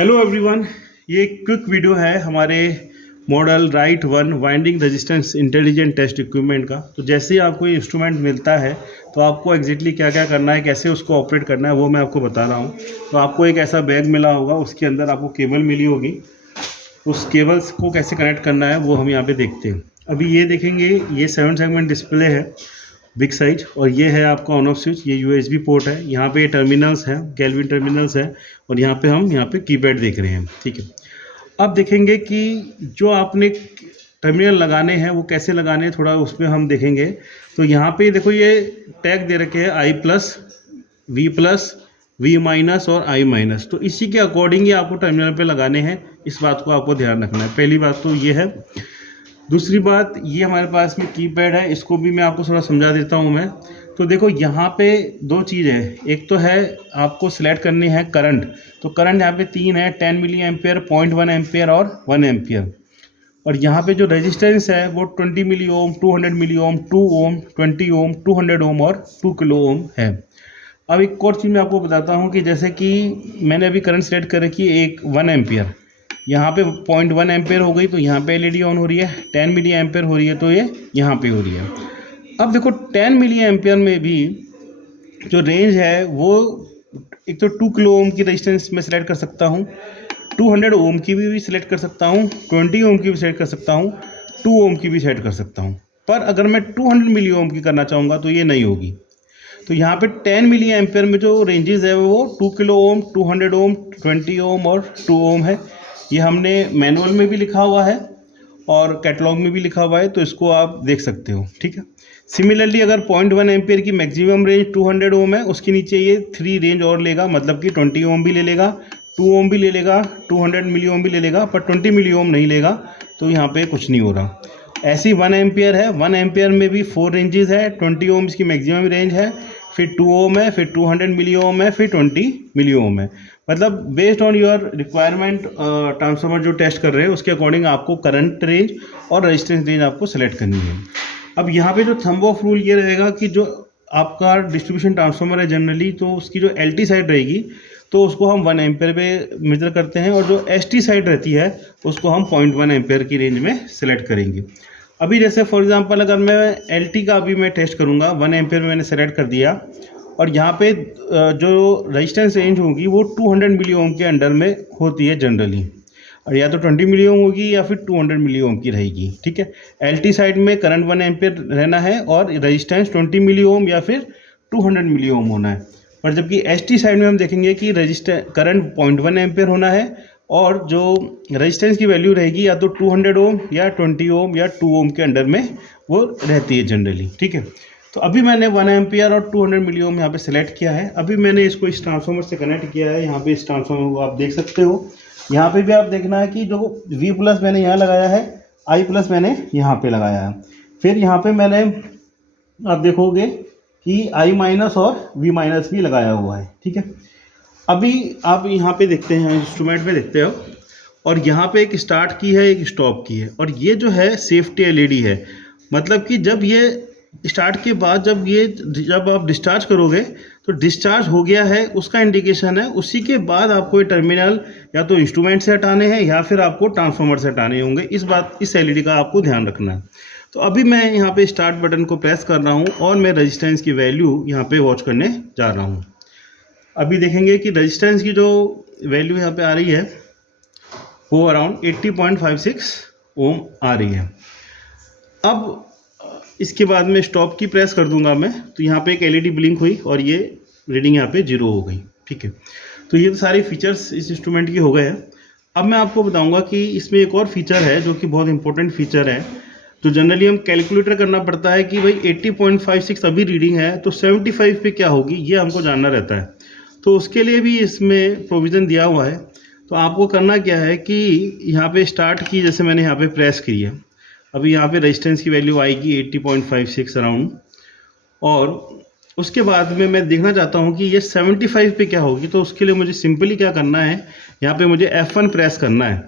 Hello everyone, ये quick video है हमारे model right one winding resistance intelligent test equipment का। तो जैसे ही आपको ये इंस्ट्रूमेंट मिलता है तो आपको एग्जैक्टली क्या क्या करना है, कैसे उसको ऑपरेट करना है, वो मैं आपको बता रहा हूँ। तो आपको एक ऐसा बैग मिला होगा, उसके अंदर आपको केबल मिली होगी। उस केबल्स को कैसे कनेक्ट करना है वो हम यहाँ पे देखते हैं। अभी ये देखेंगे, ये 7 सेगमेंट डिस्प्ले है बिग साइज, और ये है आपका ऑन ऑफ स्विच। ये यूएसबी पोर्ट है, यहाँ पे टर्मिनल्स हैं, केल्विन टर्मिनल्स है, और यहाँ पे हम कीपैड देख रहे हैं। ठीक है, अब देखेंगे कि जो आपने टर्मिनल लगाने हैं वो कैसे लगाने हैं, थोड़ा उसमें हम देखेंगे। तो यहाँ पे देखो, ये टैग दे रखे हैं I+, V+, V- और I-। तो इसी के अकॉर्डिंग ही आपको टर्मिनल पे लगाने हैं। इस बात को आपको ध्यान रखना है। पहली बात तो ये है। दूसरी बात, ये हमारे पास में कीपैड है, इसको भी मैं आपको थोड़ा समझा देता हूँ मैं। तो देखो, यहाँ पे दो चीज़ है। एक तो है आपको सिलेक्ट करनी है करंट। तो करंट यहाँ पे 3 है, 10 मिली एम्पियर, 0.1 एम्पियर और 1 एम्पियर। और यहाँ पे जो रेजिस्टेंस है वो 20 मिली ओम, 200 मिली ओम, 2 ओम, 20 ओम, 200 ओम और 2 किलो ओम है। अब एक और चीज़ मैं आपको बताता हूँ कि जैसे कि मैंने अभी करंट सेलेक्ट कर रखी है 1 एम्पियर, यहाँ पे 0.1 एम्पेयर हो गई तो यहाँ पे एलईडी ऑन हो रही है। 10 मिली एम्पेयर हो रही है तो ये यहाँ पे हो रही है। अब देखो, 10 मिली एम्पेयर में भी जो रेंज है वो एक तो 2 किलो ओम की रेजिस्टेंस में सिलेक्ट कर सकता हूँ, 200 ओम की भी सिलेक्ट कर सकता हूँ, 20 ओम की भी सिलेक्ट कर सकता हूँ, 2 ओम की भी सिलेक्ट कर सकता हूँ। पर अगर मैं 200 मिली ओम की करना चाहूँगा तो ये नहीं होगी। तो यहाँ पे 10 मिली एम्पेयर में जो रेंजेस है वो 2 किलो ओम, 200 ओम, 20 ओम और 2 ओम है। ये हमने मैनुअल में भी लिखा हुआ है और कैटलॉग में भी लिखा हुआ है, तो इसको आप देख सकते हो। ठीक है। सिमिलरली अगर 0.1 एम्पियर की मैक्सिमम रेंज 200 ओम है, उसके नीचे ये 3 रेंज और लेगा, मतलब कि 20 ओम भी ले लेगा, 2 ओम भी ले लेगा, 200 मिली ओम भी ले लेगा, पर 20 मिली ओम नहीं लेगा। तो यहाँ पे कुछ नहीं हो रहा। ऐसी 1 एम्पियर है, 1 एम्पियर में भी 4 रेंजेस है। 20 ओम इसकी मैक्सिमम रेंज है, फिर 2 ओम है, फिर 200 मिली ओम है, फिर 20 मिली ओम है। मतलब based on your requirement transformer जो टेस्ट कर रहे हैं उसके अकॉर्डिंग आपको करंट रेंज और रेजिस्टेंस रेंज आपको सेलेक्ट करनी है। अब यहाँ पे जो थंब ऑफ रूल ये रहेगा कि जो आपका डिस्ट्रीब्यूशन ट्रांसफार्मर है जनरली, तो उसकी जो एलटी साइड रहेगी तो उसको हम 1 एम्पेयर पे मेजर करते हैं, और जो एसटी साइड रहती है उसको हम 0.1 एम्पेयर की रेंज में सेलेक्ट करेंगे। अभी जैसे फॉर एग्जांपल अगर मैं एलटी का अभी मैं टेस्ट करूँगा, 1 एम्पेयर में मैंने सेलेक्ट कर दिया, और यहाँ पे जो रेजिस्टेंस रेंज होगी वो 200 मिली ओम के अंडर में होती है जनरली, और या तो 20 मिली ओम होगी या फिर 200 मिली ओम की रहेगी। ठीक है। एलटी साइड में करंट 1 एम्पेयर रहना है और रेजिस्टेंस 20 मिली ओम या फिर 200 मिली ओम होना है। पर जबकि एसटी साइड में हम देखेंगे कि करंट 0.1 एम्पेयर होना है, और जो रेजिस्टेंस की वैल्यू रहेगी या तो 200 ओम या 20 ओम या 2 ओम के अंडर में वो रहती है जनरली। ठीक है। तो अभी मैंने 1 एम्पियर और 200 मिली ओम यहाँ पे सिलेक्ट किया है। अभी मैंने इसको इस ट्रांसफार्मर से कनेक्ट किया है। यहाँ पे इस ट्रांसफार्मर को आप देख सकते हो। यहाँ पे भी आप देखना है कि जो V+ मैंने यहाँ लगाया है, I+ मैंने यहाँ पे लगाया है। फिर यहाँ पे मैंने, आप देखोगे कि I- और V- भी लगाया हुआ है। ठीक है। अभी आप यहाँ पे देखते हैं, इंस्ट्रूमेंट पे देखते हो, और यहाँ पे एक स्टार्ट की है, एक स्टॉप की है, और ये जो है सेफ्टी एलईडी है। मतलब कि जब ये स्टार्ट के बाद जब आप डिस्चार्ज करोगे तो डिस्चार्ज हो गया है उसका इंडिकेशन है। उसी के बाद आपको ये टर्मिनल या तो इंस्ट्रूमेंट से हटाने हैं या फिर आपको ट्रांसफार्मर से हटाने होंगे। इस एलईडी का आपको ध्यान रखना है। तो अभी मैं यहाँ पे स्टार्ट बटन को प्रेस कर रहा हूँ और मैं रेजिस्टेंस की वैल्यू यहाँ पे वॉच करने जा रहा हूँ। अभी देखेंगे कि रेजिस्टेंस की जो वैल्यू यहाँ पे आ रही है वो अराउंड 80.56 ओम आ रही है। अब इसके बाद में स्टॉप की प्रेस कर दूंगा मैं, तो यहाँ पे एक एलईडी ब्लिंक हुई और ये रीडिंग यहाँ पे 0 हो गई। ठीक है। तो ये सारे फीचर्स इस इंस्ट्रूमेंट के हो गए हैं। अब मैं आपको बताऊंगा कि इसमें एक और फीचर है जो कि बहुत इंपॉर्टेंट फीचर है। तो जनरली हम कैलकुलेटर करना पड़ता है कि भाई 80.56 अभी रीडिंग है तो 75 पे क्या होगी, ये हमको जानना रहता है। तो उसके लिए भी इसमें प्रोविज़न दिया हुआ है। तो आपको करना क्या है कि यहाँ पे स्टार्ट की, जैसे मैंने यहाँ पे प्रेस की है, अभी यहाँ पे रेजिस्टेंस की वैल्यू आएगी 80.56 अराउंड, और उसके बाद में मैं देखना चाहता हूँ कि ये 75 पे क्या होगी। तो उसके लिए मुझे सिंपली क्या करना है, यहाँ पे मुझे F1 प्रेस करना है।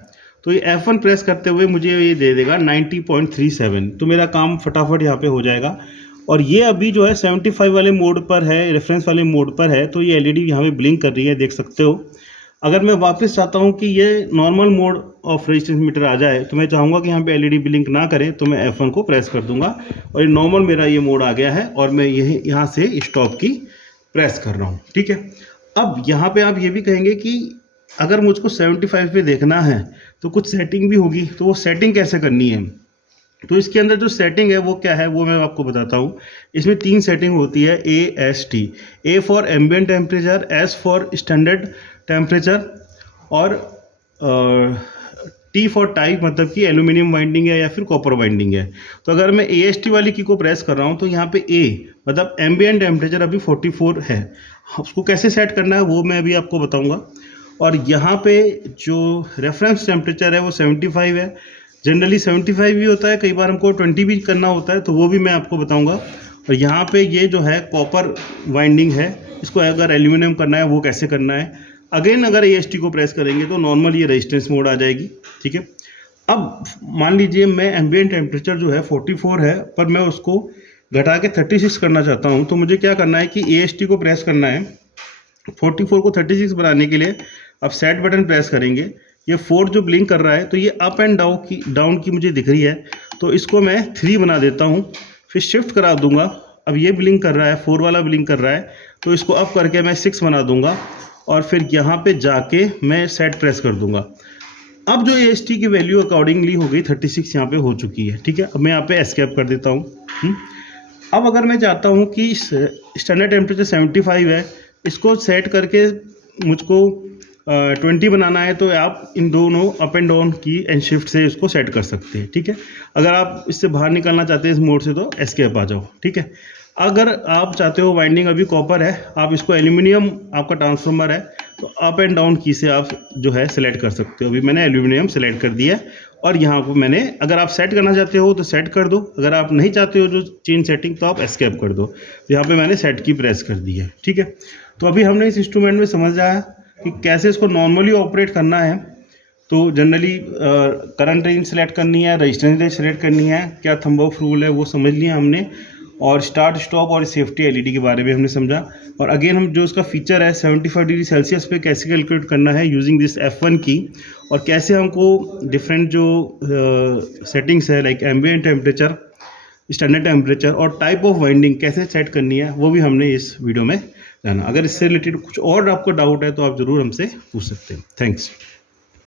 तो ये F1 प्रेस करते हुए मुझे ये दे देगा 90.37। तो मेरा काम फटाफट यहाँ पे हो जाएगा। और ये अभी जो है 75 वाले मोड पर है, रेफरेंस वाले मोड पर है। तो ये एलईडी यहाँ पे ब्लिंक कर रही है, देख सकते हो। अगर मैं वापस चाहता हूँ कि ये normal mode of resistance meter आ जाए, तो मैं चाहूँगा कि यहाँ पे एलईडी ब्लिंक ना करे, तो मैं F1 को प्रेस कर दूंगा और ये नॉर्मल मेरा ये मोड आ गया है और मैं यहाँ से स्टॉप की प्रेस कर रहा हूँ। ठीक है, अब यहाँ पे आप ये भी कहेंगे कि अगर मुझको 75 पे देखना है तो कुछ सेटिंग भी होगी, तो वो सेटिंग कैसे करनी है? तो इसके अंदर जो सेटिंग है वो क्या है, वो मैं आपको बताता हूँ। इसमें 3 सेटिंग होती है, AST, A for ambient temperature, S for standard temperature और T फॉर टाइप, मतलब कि एल्यूमिनियम वाइंडिंग है या फिर कॉपर वाइंडिंग है। तो अगर मैं AST वाली की को प्रेस कर रहा हूँ तो यहाँ पे A मतलब एम्बिएंट टेम्परेचर अभी 44 है, उसको कैसे सेट करना है वो मैं अभी आपको बताऊँगा। और यहाँ पे जो रेफरेंस टेम्परेचर है वो 75 है, जनरली 75 भी होता है, कई बार हमको 20 भी करना होता है, तो वो भी मैं आपको बताऊंगा। और यहाँ पे ये जो है कॉपर वाइंडिंग है, इसको अगर एल्यूमिनियम करना है वो कैसे करना है। अगेन अगर AST को प्रेस करेंगे तो नॉर्मल ये रेजिस्टेंस मोड आ जाएगी। ठीक है, अब मान लीजिए मैं एम्बिएंट टेम्परेचर जो है 44 है, पर मैं उसको घटा के 36 करना चाहता हूँ, तो मुझे क्या करना है कि AST को प्रेस करना है। 44 को 36 बनाने के लिए अब सेट बटन प्रेस करेंगे, ये 4 जो ब्लिंक कर रहा है तो ये अप एंड डाउन की मुझे दिख रही है, तो इसको मैं 3 बना देता हूँ, फिर शिफ्ट करा दूंगा। अब ये ब्लिंक कर रहा है, 4 वाला ब्लिंक कर रहा है, तो इसको अप करके मैं 6 बना दूंगा और फिर यहाँ पे जाके मैं सेट प्रेस कर दूंगा। अब जो AST की वैल्यू अकॉर्डिंगली हो गई 36 यहाँ पे हो चुकी है। ठीक है, अब मैं यहाँ पे एस्केप कर देता हूँ। अब अगर मैं चाहता हूँ कि स्टैंडर्ड टेम्परेचर 75 है, इसको सेट करके मुझको 20 बनाना है, तो आप इन दोनों अप एंड डाउन की एंड शिफ्ट से इसको सेट कर सकते हैं। ठीक है, अगर आप इससे बाहर निकलना चाहते हैं इस मोड से तो एस्केप आ जाओ। ठीक है, अगर आप चाहते हो वाइंडिंग अभी कॉपर है, आप इसको एल्यूमिनियम आपका ट्रांसफार्मर है, तो अप एंड डाउन की से आप जो है सिलेक्ट कर सकते हो। अभी मैंने एल्यूमिनियम सेलेक्ट कर दिया और यहाँ पर मैंने, अगर आप सेट करना चाहते हो तो सेट कर दो, अगर आप नहीं चाहते हो जो चेंज सेटिंग तो आप एस्केप कर दो। तो यहाँ पे मैंने सेट की प्रेस कर दी है। ठीक है, तो अभी हमने इस इंस्ट्रूमेंट में समझ आया कि कैसे इसको नॉर्मली ऑपरेट करना है। तो जनरली करंट रेंज सेलेक्ट करनी है, रजिस्टेंस रेंज सेलेक्ट करनी है, क्या थंब ऑफ रूल है वो समझ लिया हमने, और स्टार्ट स्टॉप और सेफ्टी एलईडी के बारे में हमने समझा। और अगेन हम जो उसका फीचर है 75 डिग्री सेल्सियस पे कैसे कैलकुलेट करना है यूजिंग दिस F1 की, और कैसे हमको डिफरेंट जो सेटिंग्स है like ambient temperature, standard temperature और टाइप ऑफ वाइंडिंग कैसे सेट करनी है, वो भी हमने इस वीडियो में जाना। अगर इससे रिलेटेड कुछ और आपको डाउट है तो आप ज़रूर हमसे पूछ सकते हैं। थैंक्स।